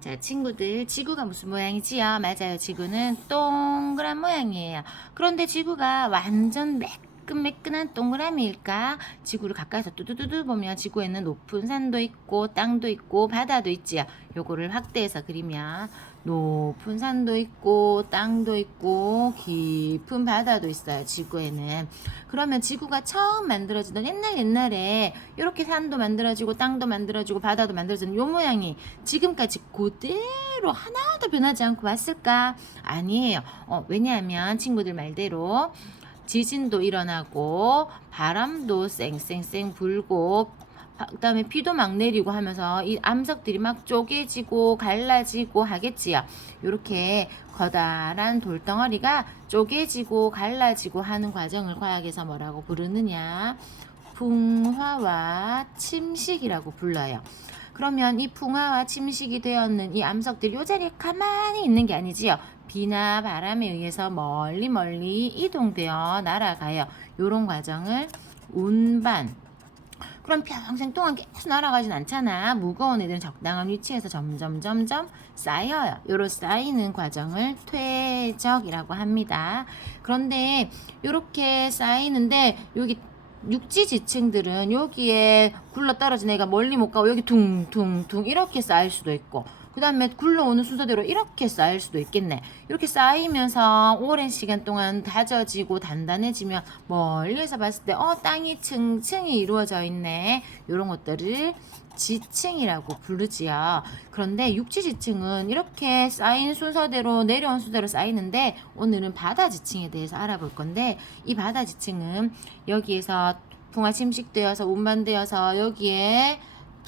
자, 친구들, 지구가 무슨 모양이지요? 맞아요. 지구는 동그란 모양이에요. 그런데 지구가 완전 매끈매끈한 동그라미일까? 지구를 가까이서 뚜두두두 보면 지구에는 높은 산도 있고 땅도 있고 바다도 있지요. 요거를 확대해서 그리면 높은 산도 있고 땅도 있고 깊은 바다도 있어요. 지구에는. 그러면 지구가 처음 만들어지던 옛날에 이렇게 산도 만들어지고 땅도 만들어지고 바다도 만들어지는 요 모양이 지금까지 그대로 하나도 변하지 않고 왔을까? 아니에요. 왜냐하면 친구들 말대로 지진도 일어나고 바람도 쌩쌩쌩 불고 그다음에 비도 막 내리고 하면서 이 암석들이 막 쪼개지고 갈라지고 하겠지요. 이렇게 커다란 돌덩어리가 쪼개지고 갈라지고 하는 과정을 과학에서 뭐라고 부르느냐? 풍화와 침식이라고 불러요. 그러면 이 풍화와 침식이 되었는 이 암석들이 이 자리에 가만히 있는 게 아니지요. 비나 바람에 의해서 멀리 이동되어 날아가요. 이런 과정을 운반. 그럼 평생 동안 계속 날아가진 않잖아. 무거운 애들은 적당한 위치에서 점점 쌓여요. 요런 쌓이는 과정을 퇴적이라고 합니다. 그런데 이렇게 쌓이는데 여기 육지 지층들은 여기에 굴러 떨어진 애가 멀리 못 가고 여기 둥둥둥 이렇게 쌓일 수도 있고, 그 다음에 굴러오는 순서대로 이렇게 쌓일 수도 있겠네. 이렇게 쌓이면서 오랜 시간 동안 다져지고 단단해지면 멀리에서 봤을 때 땅이 층층이 이루어져 있네. 이런 것들을 지층이라고 부르지요. 그런데 육지 지층은 이렇게 쌓인 순서대로 내려온 순서대로 쌓이는데, 오늘은 바다 지층에 대해서 알아볼 건데, 이 바다 지층은 여기에서 풍화 침식되어서 운반되어서 여기에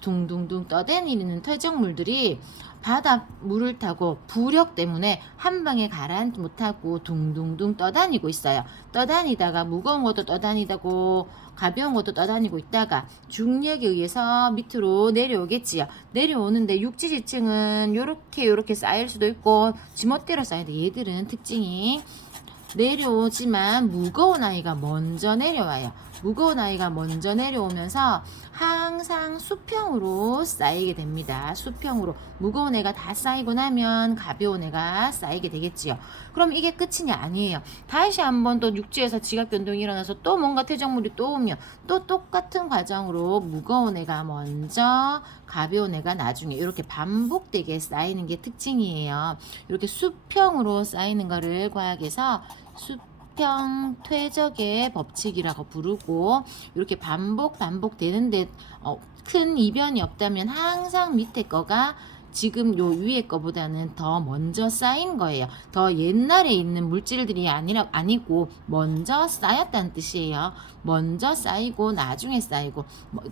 둥둥둥 떠다니는 퇴적물들이 바다 물을 타고 부력 때문에 한 방에 가라앉지 못하고 둥둥둥 떠다니고 있어요. 떠다니다가 무거운 것도 떠다니다고 가벼운 것도 떠다니고 있다가 중력에 의해서 밑으로 내려오겠지요. 내려오는데 육지 지층은 요렇게 쌓일 수도 있고 지멋대로 쌓이는데, 얘들은 특징이 내려오지만 무거운 아이가 먼저 내려와요. 무거운 아이가 먼저 내려오면서 항상 수평으로 쌓이게 됩니다. 수평으로. 무거운 애가 다 쌓이고 나면 가벼운 애가 쌓이게 되겠지요. 그럼 이게 끝이냐? 아니에요. 다시 한번 또 육지에서 지각 변동이 일어나서 또 뭔가 퇴적물이 또 오면 또 똑같은 과정으로 무거운 애가 먼저, 가벼운 애가 나중에 이렇게 반복되게 쌓이는 게 특징이에요. 이렇게 수평으로 쌓이는 거를 과학에서 수평 퇴적의 법칙이라고 부르고, 이렇게 반복되는데 큰 이변이 없다면 항상 밑에 거가 지금 요 위에 거보다는 더 먼저 쌓인 거예요. 더 옛날에 있는 물질들이 아니고 먼저 쌓였다는 뜻이에요. 먼저 쌓이고 나중에 쌓이고,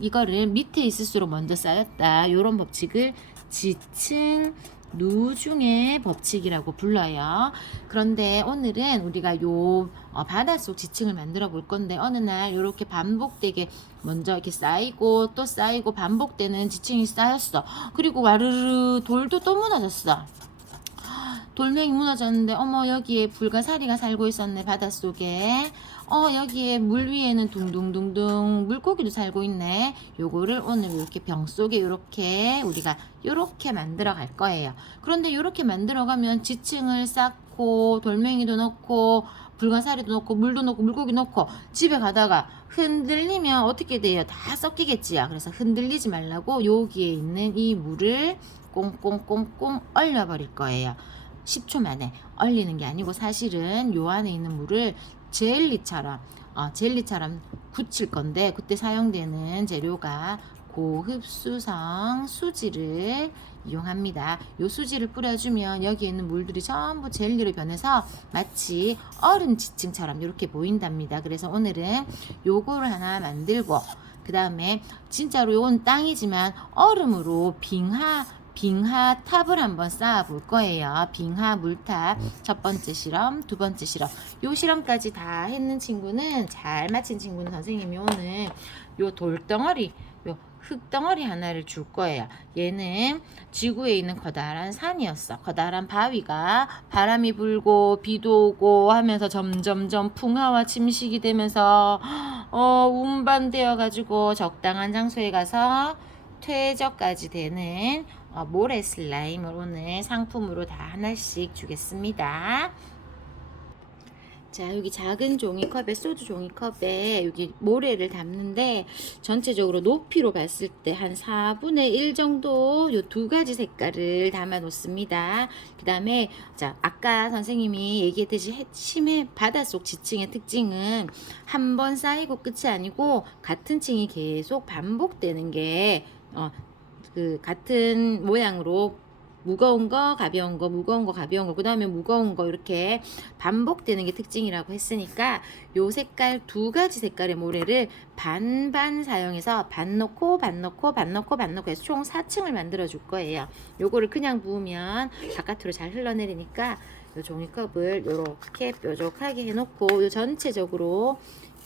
이거를 밑에 있을수록 먼저 쌓였다. 요런 법칙을 지층 누중의 법칙이라고 불러요. 그런데 오늘은 우리가 요 바닷속 지층을 만들어 볼 건데, 어느 날 이렇게 반복되게 먼저 이렇게 쌓이고 또 쌓이고 반복되는 지층이 쌓였어. 그리고 와르르 돌도 또 무너졌어. 돌멩이 무너졌는데 어머, 여기에 불가사리가 살고 있었네. 바닷속에 여기에 물 위에는 둥둥둥둥 물고기도 살고 있네. 요거를 오늘 이렇게 병 속에 이렇게 우리가 이렇게 만들어 갈 거예요. 그런데 이렇게 만들어 가면 지층을 쌓고 돌멩이도 넣고 불가사리도 넣고 물도 넣고 물고기 넣고 집에 가다가 흔들리면 어떻게 돼요? 다 섞이겠지요. 그래서 흔들리지 말라고 여기에 있는 이 물을 꽁꽁꽁꽁 얼려버릴 거예요. 10초 만에. 얼리는 게 아니고 사실은 요 안에 있는 물을 젤리처럼 굳힐 건데, 그때 사용되는 재료가 고흡수성 수지를 이용합니다. 요 수지를 뿌려주면 여기에 있는 물들이 전부 젤리로 변해서 마치 얼음 지층처럼 이렇게 보인답니다. 그래서 오늘은 요거를 하나 만들고, 그 다음에 진짜로 요건 땅이지만 얼음으로 빙하탑을 한번 쌓아 볼 거예요. 빙하 물탑. 첫 번째 실험, 두 번째 실험. 요 실험까지 다 했는 친구는, 잘 마친 친구는 선생님이 오늘 요 돌덩어리, 요 흙덩어리 하나를 줄 거예요. 얘는 지구에 있는 커다란 산이었어. 커다란 바위가 바람이 불고 비도 오고 하면서 점점점 풍화와 침식이 되면서 운반되어 가지고 적당한 장소에 가서 퇴적까지 되는 모래 슬라임을 오늘 상품으로 다 하나씩 주겠습니다. 자, 여기 작은 종이컵에, 소주 종이컵에 여기 모래를 담는데 전체적으로 높이로 봤을 때 한 4분의 1 정도 요 두 가지 색깔을 담아 놓습니다. 그 다음에 자, 아까 선생님이 얘기했듯이 심해 바닷속 지층의 특징은 한 번 쌓이고 끝이 아니고 같은 층이 계속 반복되는 게 그 같은 모양으로 무거운 거, 가벼운 거, 무거운 거, 가벼운 거, 그 다음에 무거운 거 이렇게 반복되는 게 특징이라고 했으니까 요 색깔 두 가지 색깔의 모래를 반반 사용해서 반 넣고 반 넣고 반 넣고 반 넣고 해서 총 4층을 만들어 줄 거예요. 요거를 그냥 부으면 바깥으로 잘 흘러내리니까 요 종이컵을 요렇게 뾰족하게 해놓고 요 전체적으로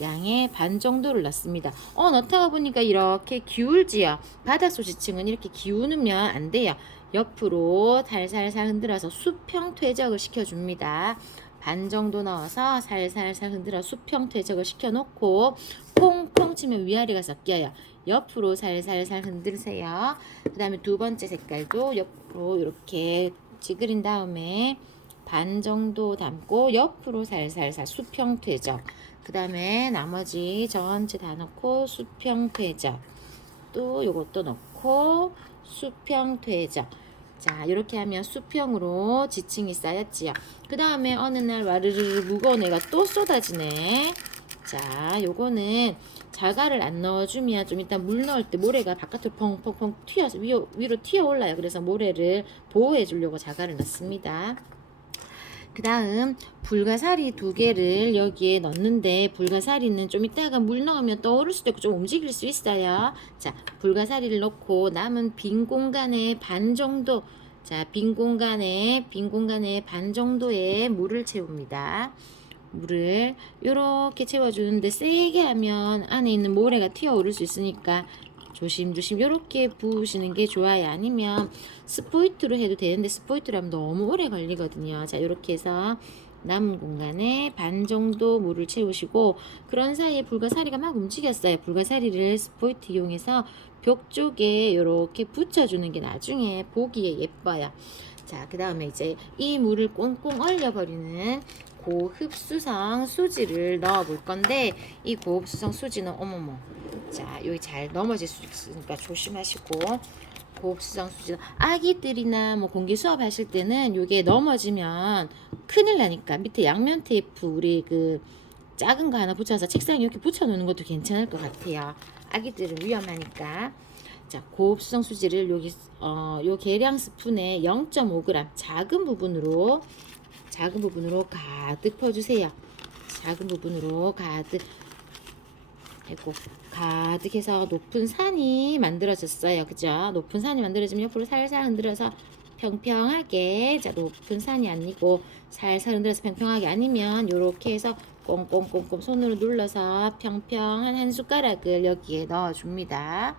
양의 반 정도를 넣습니다. 넣다가 보니까 이렇게 기울지요. 바닷속 지층은 이렇게 기우면 안 돼요. 옆으로 살살살 흔들어서 수평 퇴적을 시켜줍니다. 반 정도 넣어서 살살살 흔들어 수평 퇴적을 시켜놓고 퐁퐁 치면 위아래가 섞여요. 옆으로 살살살 흔들세요. 그 다음에 두 번째 색깔도 옆으로 이렇게 찌그린 다음에 반 정도 담고 옆으로 살살살 수평 퇴적. 그 다음에 나머지 전체 다 넣고 수평 퇴적. 또 요것도 넣고 수평 퇴적. 자, 이렇게 하면 수평으로 지층이 쌓였지요. 그 다음에 어느 날 와르르르 무거운 애가 또 쏟아지네. 자, 요거는 자갈을 안 넣어주면 좀 이따 물 넣을 때 모래가 바깥으로 펑펑펑 튀어서 위로 튀어 올라요. 그래서 모래를 보호해 주려고 자갈을 넣습니다. 그 다음 불가사리 두 개를 여기에 넣는데 불가사리는 좀 이따가 물 넣으면 떠오를 수도 있고 좀 움직일 수 있어요. 자, 불가사리를 넣고 남은 빈 공간에 반 정도, 자, 빈 공간에 반 정도의 물을 채웁니다. 물을 이렇게 채워주는데 세게 하면 안에 있는 모래가 튀어오를 수 있으니까 조심조심 이렇게 부으시는 게 좋아요. 아니면 스포이트로 해도 되는데 스포이트로 하면 너무 오래 걸리거든요. 자, 이렇게 해서 남은 공간에 반 정도 물을 채우시고 그런 사이에 불가사리가 막 움직였어요. 불가사리를 스포이트 이용해서 벽 쪽에 이렇게 붙여주는 게 나중에 보기에 예뻐요. 자, 그 다음에 이제 이 물을 꽁꽁 얼려버리는 고흡수성 수지를 넣어 볼 건데 이 고흡수성 수지는 어머머, 자, 여기 잘 넘어질 수 있으니까 조심하시고 고흡수성 수지 아기들이나 뭐 공기 수업 하실 때는 요게 넘어지면 큰일 나니까 밑에 양면 테이프 우리 그 작은 거 하나 붙여서 책상에 이렇게 붙여 놓는 것도 괜찮을 것 같아요. 아기들은 위험하니까. 자, 고흡수성 수지를 여기 요 계량 스푼에 0.5g 작은 부분으로 가득 퍼주세요. 작은 부분으로 가득 했고 가득해서 높은 산이 만들어졌어요. 그죠? 높은 산이 만들어지면 옆으로 살살 흔들어서 평평하게, 자, 높은 산이 아니고 살살 흔들어서 평평하게, 아니면 요렇게 해서 꽁꽁꽁꽁 손으로 눌러서 평평한 한 숟가락을 여기에 넣어줍니다.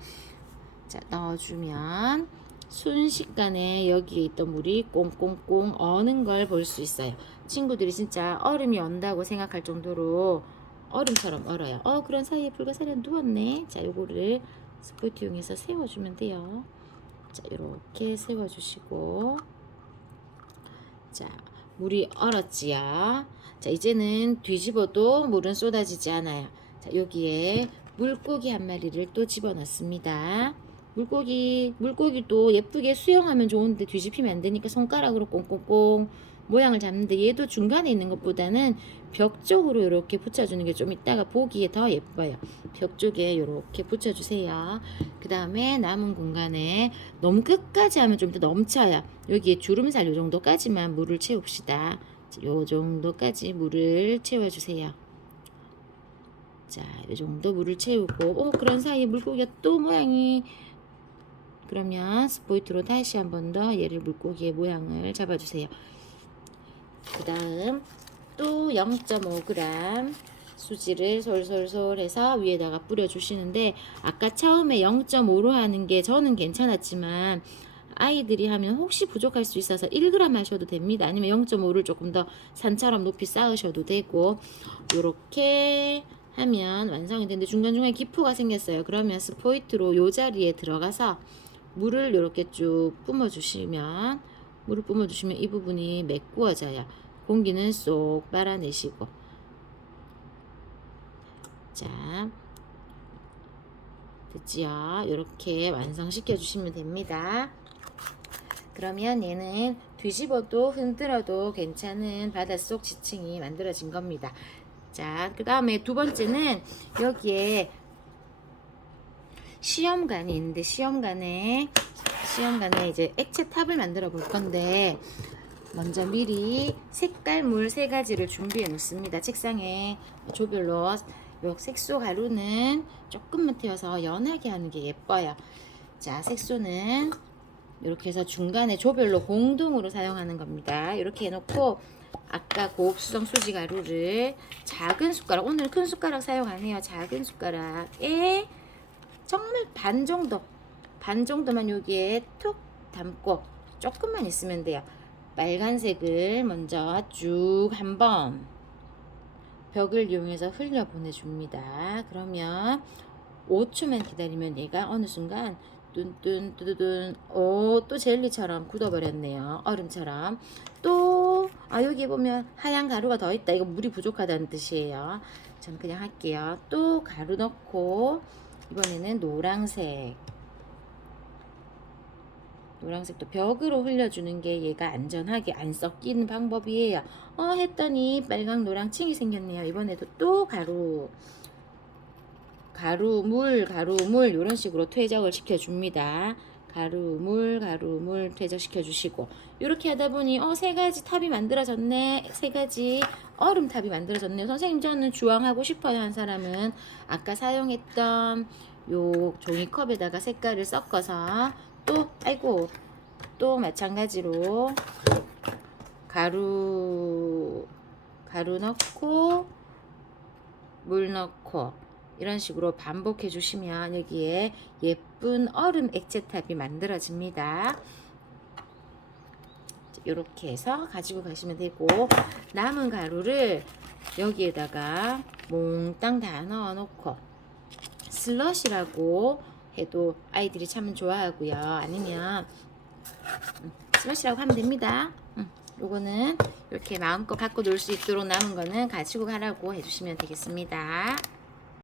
자, 넣어주면 순식간에 여기에 있던 물이 꽁꽁꽁 어는 걸 볼 수 있어요. 친구들이 진짜 얼음이 언다고 생각할 정도로 얼음처럼 얼어요. 그런 사이에 불가사리가 누웠네. 자, 요거를 스포이트 이용해서 세워주면 돼요. 자, 이렇게 세워주시고, 자, 물이 얼었지요. 자, 이제는 뒤집어도 물은 쏟아지지 않아요. 자, 여기에 물고기 한 마리를 또 집어넣습니다. 물고기도 예쁘게 수영하면 좋은데 뒤집히면 안 되니까 손가락으로 꽁꽁꽁 모양을 잡는데 얘도 중간에 있는 것보다는 벽 쪽으로 이렇게 붙여주는 게 좀 이따가 보기에 더 예뻐요. 벽 쪽에 이렇게 붙여주세요. 그 다음에 남은 공간에 너무 끝까지 하면 좀 더 넘쳐요. 여기에 주름살 요 정도까지만 물을 채웁시다. 요 정도까지 물을 채워주세요. 자, 이 정도 물을 채우고, 그런 사이에 물고기가 또 모양이, 그러면 스포이트로 다시 한 번 더 얘를 물고기의 모양을 잡아주세요. 그 다음 또 0.5g 수지를 솔솔솔 해서 위에다가 뿌려주시는데, 아까 처음에 0.5로 하는 게 저는 괜찮았지만 아이들이 하면 혹시 부족할 수 있어서 1g 하셔도 됩니다. 아니면 0.5를 조금 더 산처럼 높이 쌓으셔도 되고, 요렇게 하면 완성이 되는데 중간중간에 기포가 생겼어요. 그러면 스포이트로 요 자리에 들어가서 물을 이렇게 쭉 뿜어주시면 이 부분이 메꾸어져요. 공기는 쏙 빨아내시고. 자, 됐지요? 이렇게 완성시켜 주시면 됩니다. 그러면 얘는 뒤집어도 흔들어도 괜찮은 바닷속 지층이 만들어진 겁니다. 자, 그 다음에 두 번째는 여기에 시험관이 있는데 시험관에 이제 액체탑을 만들어 볼 건데 먼저 미리 색깔물 3가지를 준비해 놓습니다. 책상에 조별로 요 색소 가루는 조금만 태워서 연하게 하는 게 예뻐요. 자, 색소는 이렇게 해서 중간에 조별로 공동으로 사용하는 겁니다. 이렇게 해놓고 아까 고급수성 수지 가루를 작은 숟가락, 오늘 큰 숟가락 사용 안 해요. 작은 숟가락에 정말 반 정도만 여기에 툭 담고 조금만 있으면 돼요. 빨간색을 먼저 쭉 한번 벽을 이용해서 흘려 보내줍니다. 그러면 5초만 기다리면 얘가 어느 순간 뚠뚠 뚜두둔 또 젤리처럼 굳어버렸네요. 얼음처럼. 또 여기 보면 하얀 가루가 더 있다. 이거 물이 부족하다는 뜻이에요. 저는 그냥 할게요. 또 가루 넣고 이번에는 노란색도 벽으로 흘려주는 게 얘가 안전하게 안 섞이는 방법이에요. 했더니 빨강 노랑층이 생겼네요. 이번에도 또 가루물 이런 식으로 퇴적을 시켜줍니다. 가루물 퇴적시켜 주시고 이렇게 하다 보니 3가지 탑이 만들어졌네. 3가지 얼음탑이 만들어졌네요. 선생님 저는 주황하고 싶어요 한 사람은 아까 사용했던 요 종이컵에다가 색깔을 섞어서 또 마찬가지로 가루 넣고 물 넣고 이런 식으로 반복해 주시면 여기에 예쁜 얼음 액체탑이 만들어집니다. 이렇게 해서 가지고 가시면 되고 남은 가루를 여기에다가 몽땅 다 넣어 놓고 슬러시라고 해도 아이들이 참 좋아하고요. 아니면 슬러시라고 하면 됩니다. 요거는 이렇게 마음껏 갖고 놀 수 있도록 남은 거는 가지고 가라고 해주시면 되겠습니다.